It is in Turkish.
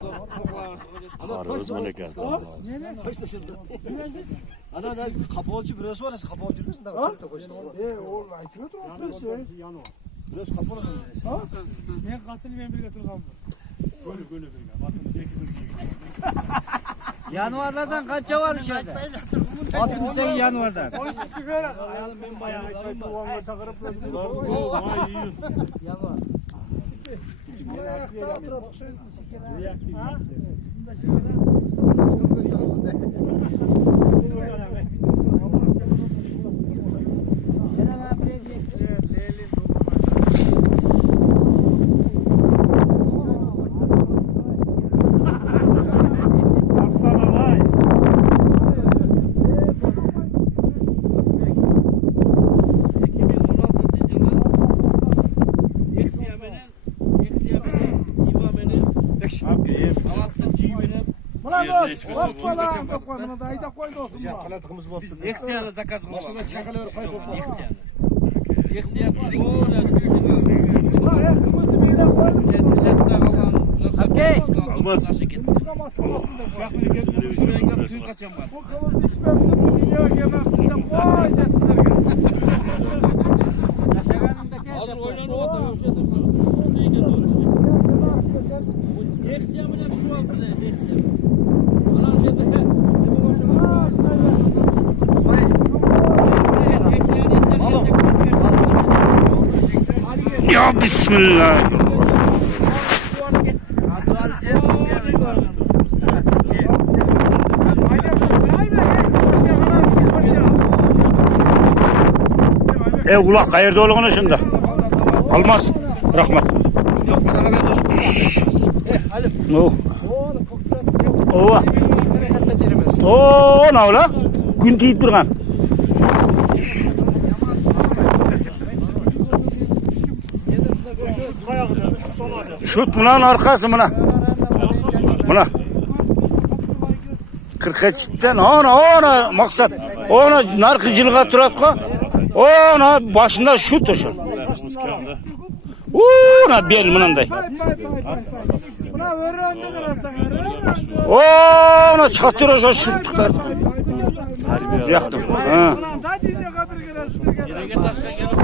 Karı memleket. Ana da kapağıcı burası var ya kapağıcı diyorsun da çok da koştu. O aytına tutmuş şey. Burası kapalı mı? Ha? Ne katil ben bir götür kaldı. Böyle bir. Bakın belki bir. Yanvarlardan kaça var içeride? Atım sen yanvardan. O işi çıkar. Ayağım ben bayağı ayağım kuvamla takırıp Yanvar. Eksiyana zakaz kılma. Başına çakalar kayıp. Eksiyana. Eksiyana şöyle. Kırmızı bir laf var. Teşekkür ederim. Okey. Olmaz. Şuraya gidip suyu kaçan var. Bu kırmızı içmemsi bu dünya gememsinde koy cettiler. Hazır oynanı o da. Eksiyana bile şu an bize. Eksiyana. Ana şeyde ne? Bu boşuna. Ya bismillah. Kulak kayırdı olduğunu şimdi. Almaz. Rahmet. Yok bana haber dostum. No. Ova. Oo ne ola? Gün deyip durgan. Şut bunun arkası buna. Buna. 43'ten ona maksat. Ona narkıcılığa turatqa. Ona başında şut oşan. Ona bel mınanday. Buna öğrendi kırarsan Ona çatır oşan şuttuklar. Yaktım. Ha. Ulan da dinle kabir kırarsan. Gerek taşa gelip